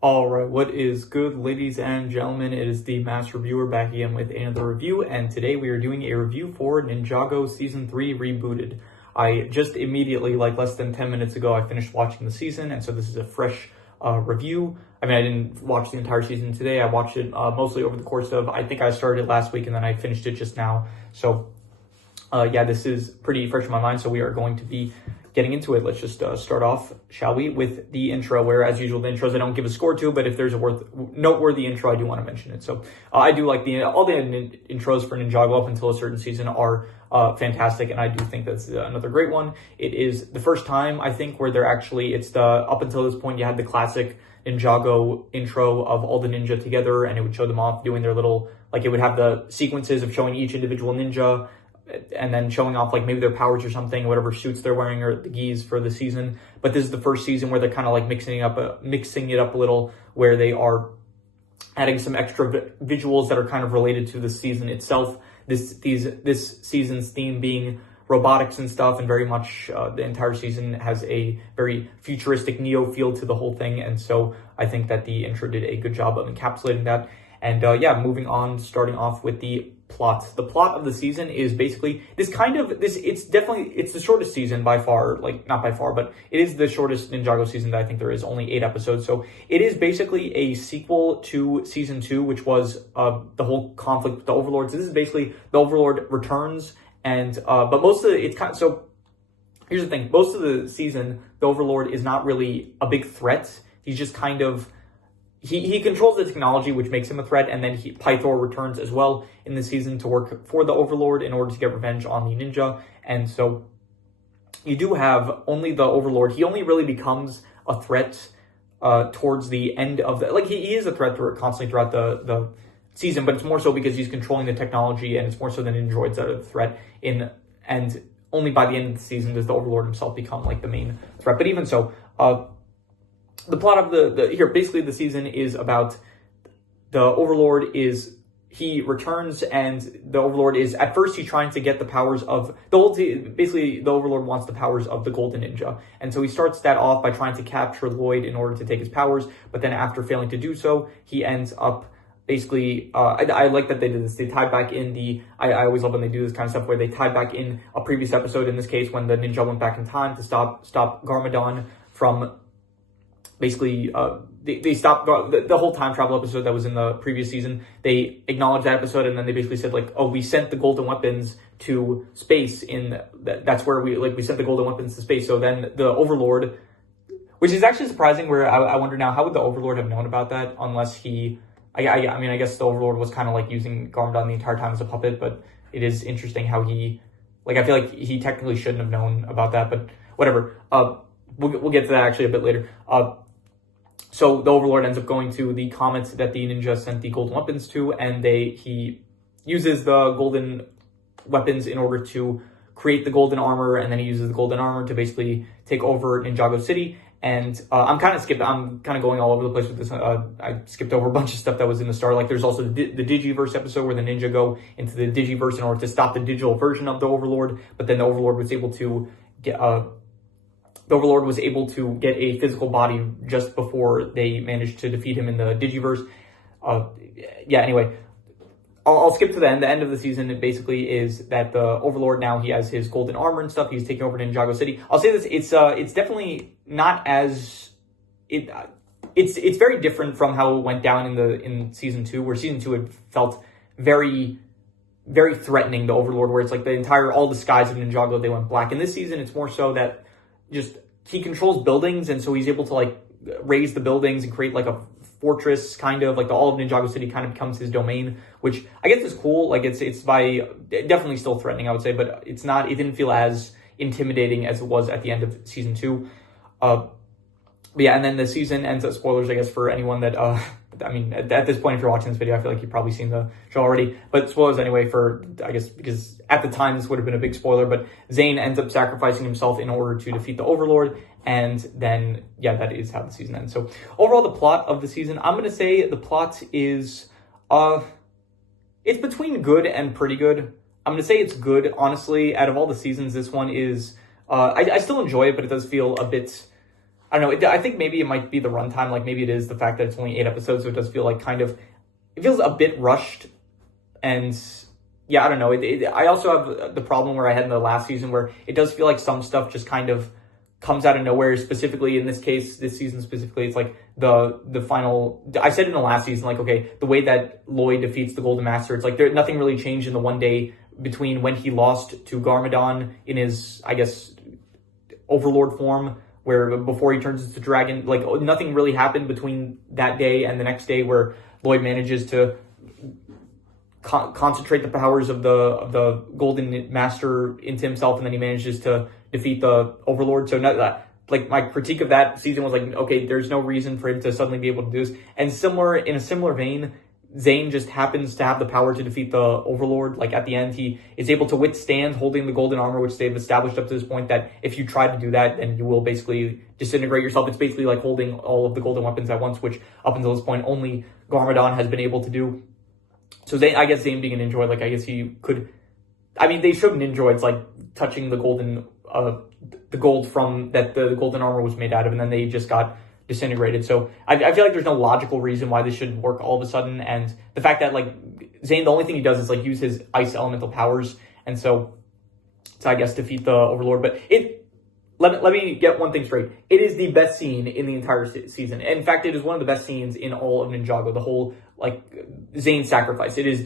Alright, what is good, ladies and gentlemen? It is the Master Reviewer back again with another review, and today we are doing a review for Ninjago Season 3 Rebooted. I just immediately, like less than 10 minutes ago, I finished watching the season, and so this is a fresh review. I mean, I didn't watch the entire season today. I watched it mostly over the course of, I think I started it last week, and then I finished it just now. So, yeah, this is pretty fresh in my mind, so we are going to be getting into it. Let's just start off, shall we, with the intro, where, as usual, the intros I don't give a score to, but if there's a noteworthy intro, I do want to mention it. So I do like all the intros for Ninjago up until a certain season are fantastic, and I do think that's another great one. It is the first time, I think, where they're actually, up until this point, you had the classic Ninjago intro of all the ninja together, and it would show them off doing their little, like, it would have the sequences of showing each individual ninja, and then showing off like maybe their powers or something, whatever suits they're wearing or the gis for the season. But this is the first season where they're kind of like mixing it up a little, where they are adding some extra visuals that are kind of related to the season itself. This season's theme being robotics and stuff, and very much the entire season has a very futuristic neo feel to the whole thing. And so I think that the intro did a good job of encapsulating that. And yeah, moving on, starting off with the plot. The plot of the season is basically it's the shortest season by far, like not by far, but it is the shortest Ninjago season that I think there is, only 8 episodes. So it is basically a sequel to season 2, which was the whole conflict with the overlords. This is basically the overlord returns, and but most of it's kind of, so here's the thing, most of the season the overlord is not really a big threat. He's just kind of, he controls the technology, which makes him a threat, and then Pythor returns as well in the season to work for the Overlord in order to get revenge on the ninja. And so you do have only the Overlord. He only really becomes a threat towards the end of the, like, he is a threat constantly throughout the season, but it's more so because he's controlling the technology, and it's more so the androids that are the threat and only by the end of the season does the Overlord himself become like the main threat. But even so, the plot of basically the season is about the Overlord he returns, and the Overlord is, at first he's trying to get the powers of, basically the Overlord wants the powers of the Golden Ninja. And so he starts that off by trying to capture Lloyd in order to take his powers, but then after failing to do so, he ends up basically, I like that they did this. They tied back in I always love when they do this kind of stuff, where they tie back in a previous episode, in this case when the ninja went back in time to stop Garmadon from, basically, they stopped the whole time travel episode that was in the previous season. They acknowledged that episode, and then they basically said, like, oh, we sent the golden weapons to space. That's where we sent the golden weapons to space. So then the Overlord, which is actually surprising, where I wonder now, how would the Overlord have known about that, unless he, I mean, I guess the Overlord was kind of like using Garmadon the entire time as a puppet, but it is interesting how he, like, I feel like he technically shouldn't have known about that, but whatever. We'll get to that actually a bit later. So the Overlord ends up going to the comet that the ninja sent the golden weapons to, and he uses the golden weapons in order to create the golden armor, and then he uses the golden armor to basically take over Ninjago City. And I'm kind of going all over the place with this. I skipped over a bunch of stuff that was in the start. Like, there's also the Digiverse episode where the ninja go into the Digiverse in order to stop the digital version of the Overlord, but then the Overlord was able to get a physical body just before they managed to defeat him in the Digiverse. Yeah, anyway, I'll skip to the end. The end of the season, it basically is that the Overlord, now he has his golden armor and stuff. He's taking over Ninjago City. I'll say this, it's definitely not as, it's very different from how it went down in season 2, where season 2 had felt very, very threatening, the Overlord, where it's like all the skies of Ninjago, they went black. In this season, it's more so that just he controls buildings, and so he's able to like raise the buildings and create like a fortress, kind of like all of Ninjago City kind of becomes his domain, which I guess is cool. Like, it's definitely still threatening, I would say, but it didn't feel as intimidating as it was at the end of season 2. But yeah, and then the season ends up, spoilers, I guess, for anyone that, I mean, at this point, if you're watching this video, I feel like you've probably seen the show already, but spoilers anyway I guess, because at the time this would have been a big spoiler, but Zane ends up sacrificing himself in order to defeat the Overlord, and then, yeah, that is how the season ends. So overall, the plot of the season, I'm going to say the plot is, it's between good and pretty good. I'm going to say it's good, honestly. Out of all the seasons, this one is, I still enjoy it, but it does feel a bit, I don't know. I think maybe it might be the runtime. Like maybe it is the fact that it's only 8 episodes, so it does feel like it feels a bit rushed. And yeah, I don't know. I also have the problem where I had in the last season where it does feel like some stuff just kind of comes out of nowhere. Specifically in this case, this season specifically, it's like the final. I said in the last season, like, okay, the way that Lloyd defeats the Golden Master, it's like nothing really changed in the one day between when he lost to Garmadon in his, I guess, Overlord form, where before he turns into dragon, like nothing really happened between that day and the next day where Lloyd manages to concentrate the powers of the Golden Master into himself, and then he manages to defeat the Overlord. So like my critique of that season was like, okay, there's no reason for him to suddenly be able to do this. And in a similar vein, Zane just happens to have the power to defeat the Overlord. Like at the end, he is able to withstand holding the golden armor, which they've established up to this point that if you try to do that, then you will basically disintegrate yourself. It's basically like holding all of the golden weapons at once, which up until this point only Garmadon has been able to do. So Zane, I guess Zane being an Ninjoid, like I guess he could. I mean, they showed Ninjoids like touching the gold from that the golden armor was made out of, and then they just got disintegrated. So I feel like there's no logical reason why this should work all of a sudden. And the fact that like Zane, the only thing he does is like use his ice elemental powers, and so to I guess defeat the Overlord. But let me get one thing straight. It is the best scene in the entire season. In fact, it is one of the best scenes in all of Ninjago. The whole like Zane sacrifice. It is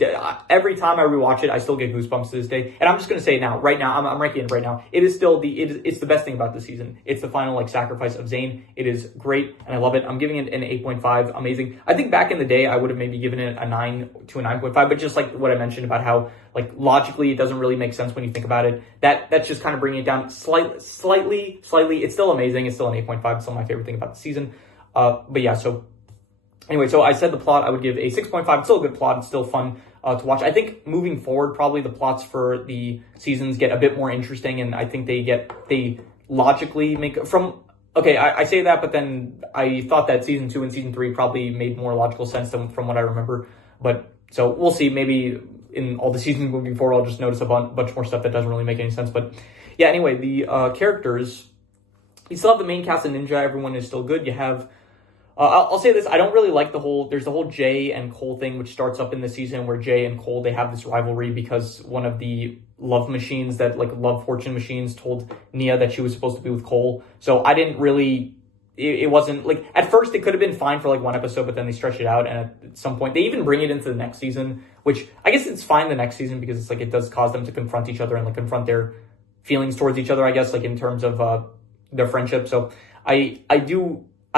every time I rewatch it, I still get goosebumps to this day. And I'm just gonna say now, right now, I'm ranking it right now. It is still it's the best thing about this season. It's the final like sacrifice of Zane. It is great and I love it. I'm giving it an 8.5. Amazing. I think back in the day I would have maybe given it a 9 to a 9.5, but just like what I mentioned about how like logically it doesn't really make sense when you think about it. That's just kind of bringing it down slightly. It's still amazing. It's still an 8.5. It's still my favorite thing about the season. But yeah, so anyway, so I said the plot I would give a 6.5. It's still a good plot. It's still fun to watch. I think moving forward, probably the plots for the seasons get a bit more interesting, and I think they logically make from. Okay, I say that, but then I thought that season 2 and season 3 probably made more logical sense from what I remember. But so we'll see. Maybe in all the seasons moving forward, I'll just notice a bunch more stuff that doesn't really make any sense. But yeah, anyway, the characters. You still have the main cast of Ninja. Everyone is still good. You have. I'll say this, I don't really like there's the whole Jay and Cole thing, which starts up in the season where Jay and Cole, they have this rivalry because one of the love machines love fortune machines told Nia that she was supposed to be with Cole. So I didn't really, it wasn't, like, at first it could have been fine for, like, one episode, but then they stretch it out, and at some point, they even bring it into the next season, which, I guess it's fine the next season, because it's, like, it does cause them to confront each other and, like, confront their feelings towards each other, I guess, like, in terms of, their friendship. So I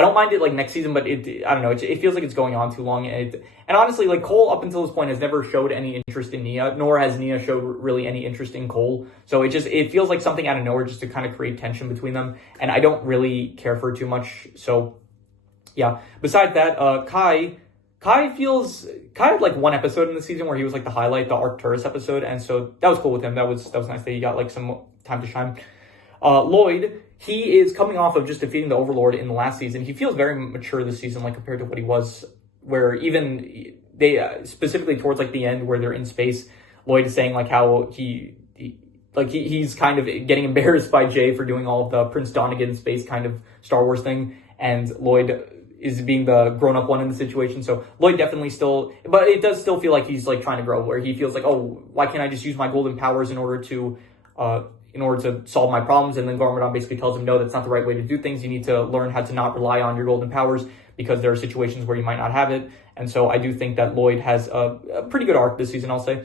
don't mind it like next season, but I don't know. It feels like it's going on too long. And honestly, like Cole up until this point has never showed any interest in Nia, nor has Nia showed really any interest in Cole. So it feels like something out of nowhere just to kind of create tension between them. And I don't really care for it too much. So yeah. Besides that, Kai had like one episode in the season where he was like the highlight, the Arcturus episode. And so that was cool with him. That was nice that he got like some time to shine. Lloyd, he is coming off of just defeating the Overlord in the last season. He feels very mature this season, like compared to what he was, where even they, specifically towards like the end where they're in space, Lloyd is saying like how he's kind of getting embarrassed by Jay for doing all of the Prince Donegan space kind of Star Wars thing. And Lloyd is being the grown-up one in the situation. So Lloyd definitely but it does still feel like he's like trying to grow, where he feels like, oh, why can't I just use my golden powers in order to solve my problems? And then Garmadon basically tells him, no, that's not the right way to do things. You need to learn how to not rely on your golden powers because there are situations where you might not have it. And so I do think that Lloyd has a pretty good arc this season, I'll say.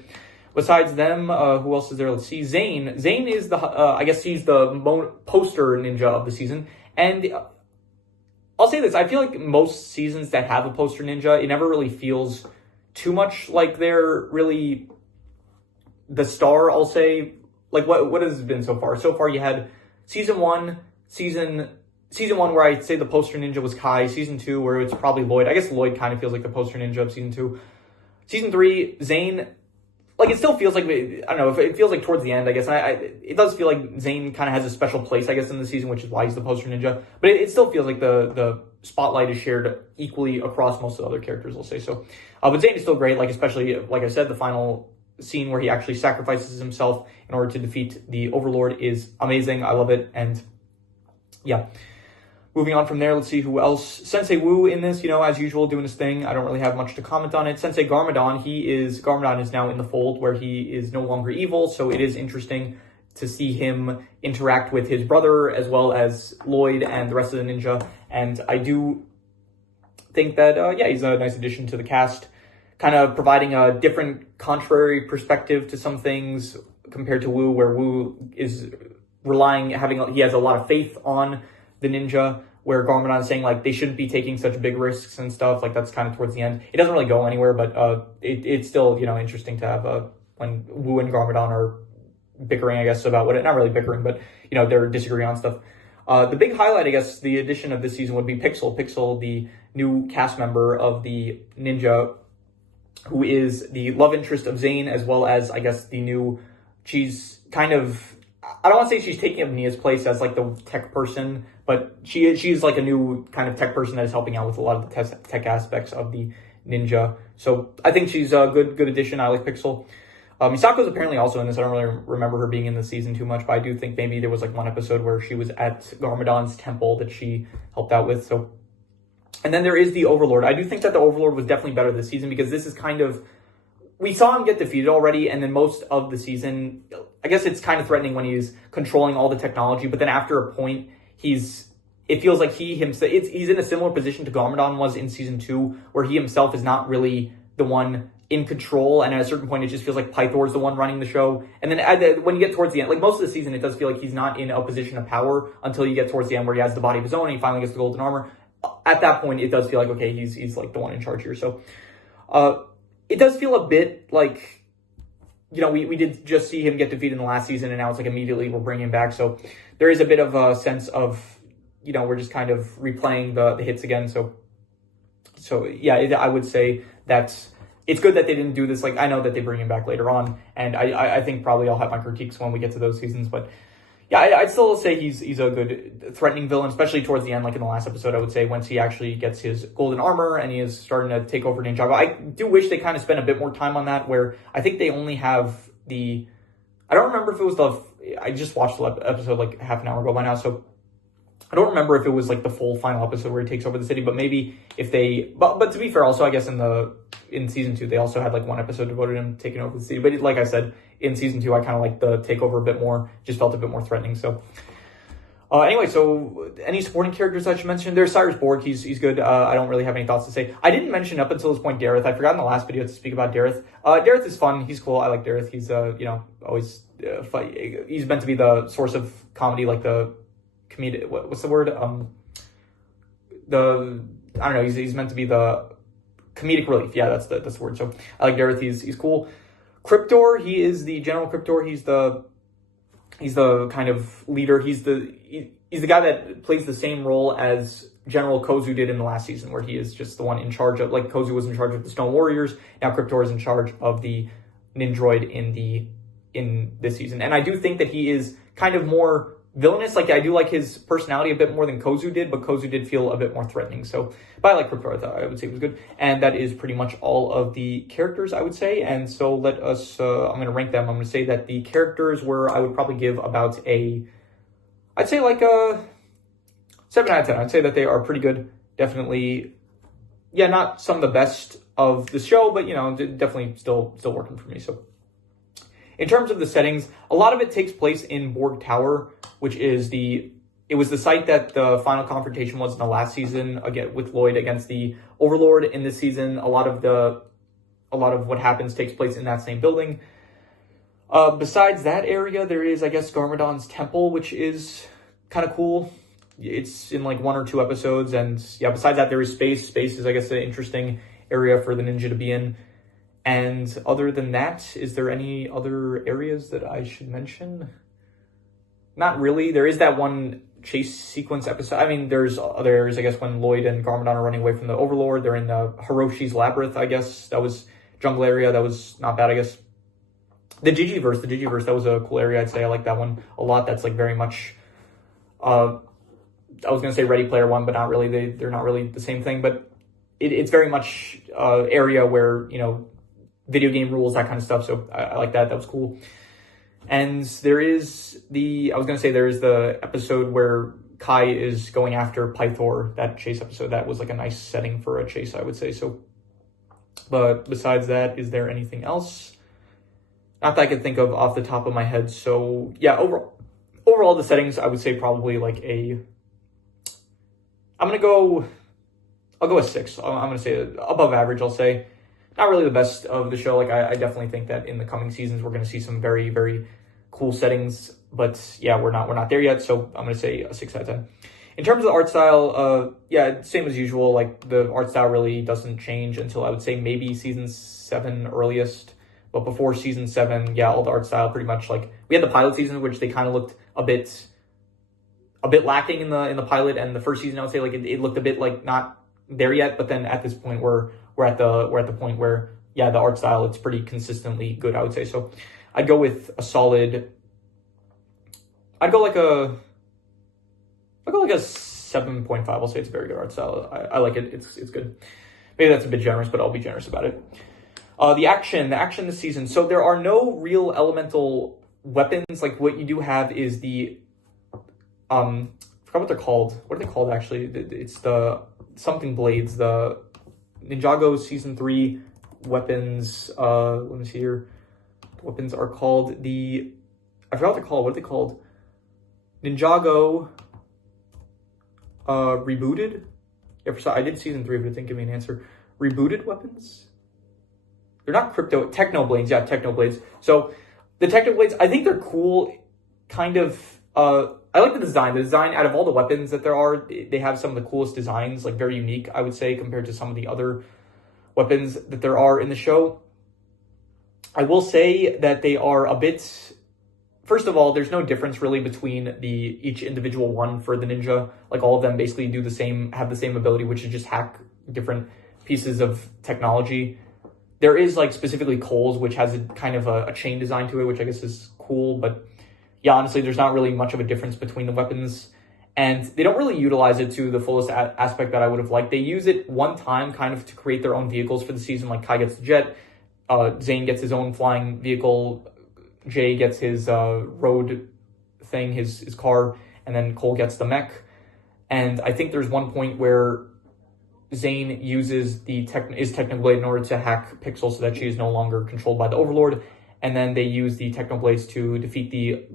Besides them, who else is there? Let's see. Zane. Zane is I guess he's the poster ninja of the season. And I'll say this. I feel like most seasons that have a poster ninja, it never really feels too much like they're really the star, I'll say. Like, what has it been so far? So far, you had season one where I'd say the poster ninja was Kai. Season 2, where it's probably Lloyd. I guess Lloyd kind of feels like the poster ninja of season 2. Season 3, Zane. Like, it still feels like, I don't know, it feels like towards the end, I guess. And it does feel like Zane kind of has a special place, I guess, in the season, which is why he's the poster ninja. But it still feels like the spotlight is shared equally across most of the other characters, I'll say. So, but Zane is still great, like, especially, like I said, the final scene where he actually sacrifices himself in order to defeat the Overlord is amazing. I love it. And yeah, moving on from there, let's see who else. Sensei Wu in this, as usual, doing his thing. I don't really have much to comment on it. Sensei Garmadon, Garmadon is now in the fold where he is no longer evil, so it is interesting to see him interact with his brother as well as Lloyd and the rest of the ninja. And I do think that, he's a nice addition to the cast, kind of providing a different, contrary perspective to some things compared to Wu, where Wu is he has a lot of faith on the ninja, where Garmadon is saying, like, they shouldn't be taking such big risks and stuff. Like, that's kind of towards the end. It doesn't really go anywhere, but it's still, interesting to have when Wu and Garmadon are bickering, I guess, about not really bickering, but, they're disagreeing on stuff. The big highlight, I guess, the addition of this season would be Pixel. Pixel, the new cast member of the ninja, who is the love interest of Zane, as well as, I guess, she's kind of, I don't want to say she's taking up Nia's place as, like, the tech person, but she's like a new kind of tech person that is helping out with a lot of the tech aspects of the ninja. So I think she's a good addition. I like Pixel. Misako's apparently also in this. I don't really remember her being in the season too much, but I do think maybe there was like one episode where she was at Garmadon's temple that she helped out with. So, and then there is the Overlord. I do think that the Overlord was definitely better this season, because this is kind of, we saw him get defeated already, and then most of the season, I guess it's kind of threatening when he's controlling all the technology, but then after a point, it feels like he's in a similar position to Garmadon was in season 2, where he himself is not really the one in control, and at a certain point, it just feels like Pythor's the one running the show. And then when you get towards the end, like most of the season, it does feel like he's not in a position of power until you get towards the end, where he has the body of his own, and he finally gets the golden armor. At that point, it does feel like, okay, he's like the one in charge here. So, it does feel a bit like, we did just see him get defeated in the last season, and now it's like immediately we're bringing him back. So there is a bit of a sense of, we're just kind of replaying the hits again. So yeah, I would say that's, it's good that they didn't do this. Like, I know that they bring him back later on, and I think probably I'll have my critiques when we get to those seasons. But yeah, I'd still say he's a good threatening villain, especially towards the end, like in the last episode, I would say, once he actually gets his golden armor and he is starting to take over Ninjago. I do wish they kind of spent a bit more time on that, where I think they only have I don't remember if it was I just watched the episode like half an hour ago by now, so I don't remember if it was like the full final episode where he takes over the city, but maybe if but to be fair, also, I guess in season 2, they also had like one episode devoted to him taking over the city. But like I said, in season 2, I kind of like the takeover a bit more, just felt a bit more threatening. So anyway, so any supporting characters I should mention? There's Cyrus Borg. He's good. I don't really have any thoughts to say. I didn't mention up until this point Dareth. I forgot in the last video to speak about Dareth. Dareth is fun. He's cool. I like Dareth. He's always he's meant to be the source of comedy, like the comedic. What's the word? I don't know. He's meant to be the comedic relief. Yeah, that's the word. So I like Dareth. He's cool. Cryptor. He is the General Cryptor. He's the kind of leader. He's the guy that plays the same role as General Kozu did in the last season, where he is just the one in charge of, like, Kozu was in charge of the Stone Warriors. Now Cryptor is in charge of the Nindroid in this season. And I do think that he is kind of more villainous. Like, I do like his personality a bit more than Kozu did, but Kozu did feel a bit more threatening. So, but I like Cryptor. I would say it was good. And that is pretty much all of the characters, I would say. And so let us, I'm going to rank them. I'm going to say that the characters I would probably give about I'd say like a 7 out of 10. I'd say that they are pretty good. Definitely, yeah, not some of the best of the show, but, definitely still working for me. So in terms of the settings, a lot of it takes place in Borg Tower, which is it was the site that the final confrontation was in the last season, again with Lloyd against the Overlord. In this season, a lot of what happens takes place in that same building. Besides that area, there is, I guess, Garmadon's temple, which is kind of cool. It's in like 1 or 2 episodes, and yeah, besides that, there is space. Space is, I guess, an interesting area for the ninja to be in. And other than that, is there any other areas that I should mention? Not really. There is that one chase sequence episode. I mean, there's other areas, I guess, when Lloyd and Garmadon are running away from the Overlord. They're in the Hiroshi's Labyrinth, I guess. That was jungle area. That was not bad, I guess. The Digiverse, that was a cool area, I'd say. I like that one a lot. That's like very much, I was going to say Ready Player One, but not really. They're not really the same thing. But it's very much area where, video game rules, that kind of stuff. So I like that. That was cool. And there is there is the episode where Kai is going after Pythor, that chase episode. That was like a nice setting for a chase, I would say. So, but besides that, is there anything else? Not that I could think of off the top of my head. So yeah, overall the settings, I would say probably like I'll go a 6. I'm going to say above average, I'll say. Not really the best of the show. Like, I definitely think that in the coming seasons, we're going to see some very, very cool settings. But yeah, we're not there yet. So I'm going to say a 6 out of 10. In terms of the art style, yeah, same as usual. Like, the art style really doesn't change until I would say maybe season 7 earliest. But before season 7, yeah, all the art style pretty much, like, we had the pilot season, which they kind of looked a bit lacking in the pilot, and the first season I would say like it looked a bit like not there yet. But then at this point we're at the point where yeah, the art style, it's pretty consistently good, I would say. So I'd go with a solid. I'd go like a 7.5. I'll say it's a very good art style. I like it. It's good. Maybe that's a bit generous, but I'll be generous about it. The action this season. So there are no real elemental weapons. Like, what you do have is the I forgot what they're called. What are they called actually? It's the something blades. The Ninjago season 3 weapons. Let me see here. The weapons are called I forgot what they're called. What are they called? Ninjago Rebooted? Yeah, I did season 3, but it didn't give me an answer. Rebooted weapons? They're not techno blades. Yeah, techno blades. So the techno blades, I think they're cool. Kind of, I like the design. The design, out of all the weapons that there are, they have some of the coolest designs, like very unique, I would say, compared to some of the other weapons that there are in the show. I will say that they are a bit. First of all, there's no difference really between each individual one for the ninja. Like, all of them basically have the same ability, which is just hack different pieces of technology. There is like specifically Cole's, which has a kind of a chain design to it, which I guess is cool. But yeah, honestly, there's not really much of a difference between the weapons, and they don't really utilize it to the fullest aspect that I would have liked. They use it one time kind of to create their own vehicles for the season. Like, Kai gets the jet, Zane gets his own flying vehicle, Jay gets his road thing, his car, and then Cole gets the mech. And I think there's one point where Zane uses his Technoblade in order to hack Pixel so that she is no longer controlled by the Overlord. And then they use the Technoblades to defeat the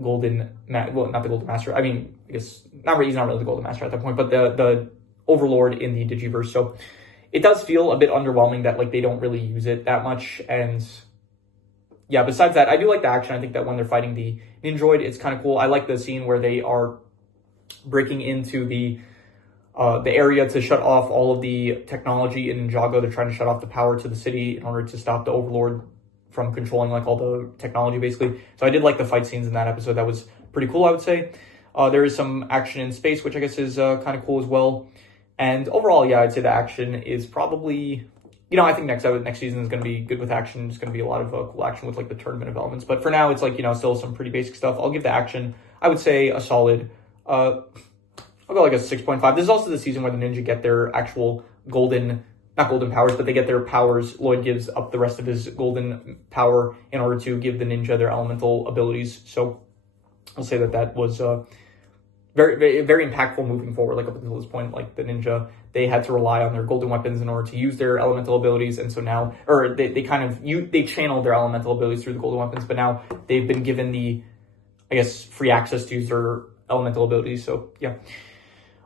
not the Golden Master. I mean, I guess he's not really the Golden Master at that point, but the Overlord in the Digiverse. So it does feel a bit underwhelming that like they don't really use it that much. And yeah, besides that, I do like the action. I think that when they're fighting the Ninjoid, it's kind of cool. I like the scene where they are breaking into the area to shut off all of the technology in Ninjago. They're trying to shut off the power to the city in order to stop the Overlord from controlling like all the technology, basically. So I did like the fight scenes in that episode. That was pretty cool, I would say. There is some action in space, which I guess is kind of cool as well. And overall, yeah, I'd say the action is probably, I think next season is going to be good with action. It's going to be a lot of cool action with like the tournament of elements. But for now, it's like, still some pretty basic stuff. I'll give the action, I would say, a solid, I'll go like a 6.5. This is also the season where the ninja get their actual not golden powers, but they get their powers. Lloyd gives up the rest of his golden power in order to give the ninja their elemental abilities. So I'll say that was very, very, very impactful moving forward. Like, up until this point, like the ninja, they had to rely on their golden weapons in order to use their elemental abilities. And so now, or they channeled their elemental abilities through the golden weapons, but now they've been given free access to use their elemental abilities. So yeah.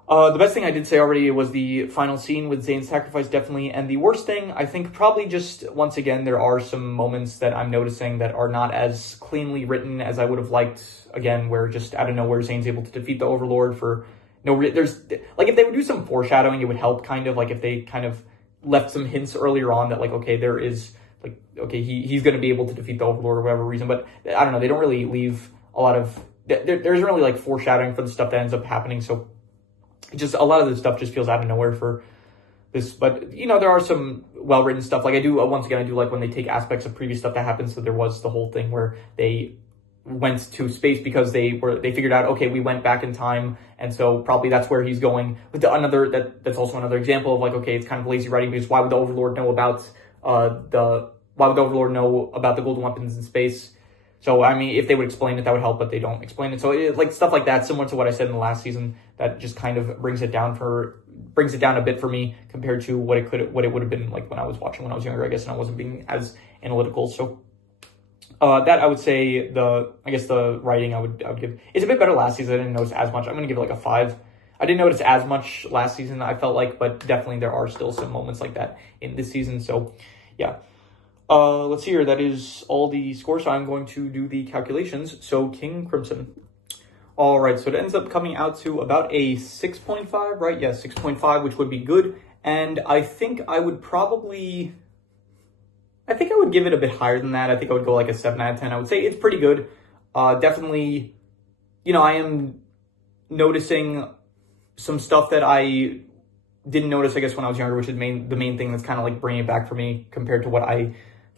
The best thing I did say already was the final scene with Zane's sacrifice, definitely. And the worst thing, I think, probably just, once again, there are some moments that I'm noticing that are not as cleanly written as I would have liked. Again, where just out of nowhere, Zane's able to defeat the Overlord for there's, like, if they would do some foreshadowing, it would help, kind of, like, if they kind of left some hints earlier on that, like, okay, there is, like, okay, he's going to be able to defeat the Overlord or whatever reason. But, I don't know, they don't really leave a lot of, there isn't really, like, foreshadowing for the stuff that ends up happening, so just a lot of this stuff just feels out of nowhere for this. But there are some well-written stuff. Like, I do like when they take aspects of previous stuff that happened. So there was the whole thing where they went to space because they figured out, okay, we went back in time, and so probably that's where he's going. But that's also another example of, like, okay, it's kind of lazy writing, because why would the Overlord know about the golden weapons in space? So, I mean, if they would explain it, that would help, but they don't explain it. So, like, stuff like that, similar to what I said in the last season, that just kind of brings it down a bit for me compared to what it would have been like when I was watching when I was younger, I guess, and I wasn't being as analytical. So, that I would say the writing I would give, it's a bit better last season. I didn't notice as much. I'm going to give it like a 5. I didn't notice as much last season, I felt like, but definitely there are still some moments like that in this season. So, yeah. Let's see here. That is all the scores. So I'm going to do the calculations. So King Crimson. All right. So it ends up coming out to about a 6.5, right? Yeah, 6.5, which would be good. And I think I would give it a bit higher than that. I think I would go like a 7 out of 10. I would say it's pretty good. Definitely, I am noticing some stuff that I didn't notice, I guess, when I was younger, which is the main thing that's kind of like bringing it back for me compared to what I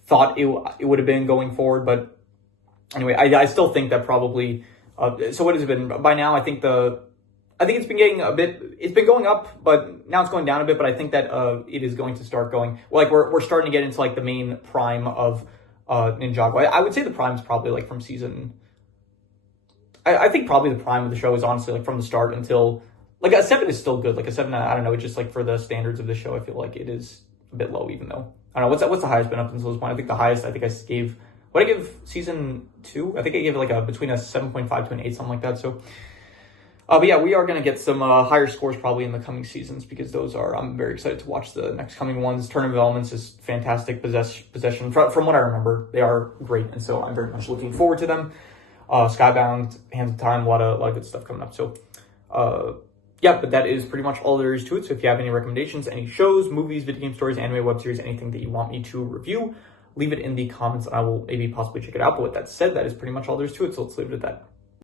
thought it would have been going forward. But anyway, I still think that probably, so what has it been by now? I think it's been going up, but now it's going down a bit, but I think that, it is going to start going, like, we're starting to get into like the main prime of, Ninjago. I would say the prime is probably like from season, I think probably the prime of the show is honestly like from the start until, like, a 7 is still good. Like a 7, I don't know, it's just like for the standards of the show, I feel like it is a bit low, even though, I don't know, what's the highest been up until this point? I think the highest, I gave, what did I give season 2? I think I gave it like between a 7.5 to an 8, something like that. So, but yeah, we are going to get some higher scores probably in the coming seasons, because I'm very excited to watch the next coming ones. Tournament of Elements is fantastic possession. From what I remember, they are great, and so I'm very much looking forward to them. Skybound, Hands of Time, a lot of good stuff coming up. So, yeah, but that is pretty much all there is to it. So if you have any recommendations, any shows, movies, video game stories, anime, web series, anything that you want me to review, leave it in the comments and I will maybe possibly check it out. But with that said, that is pretty much all there is to it. So let's leave it at that.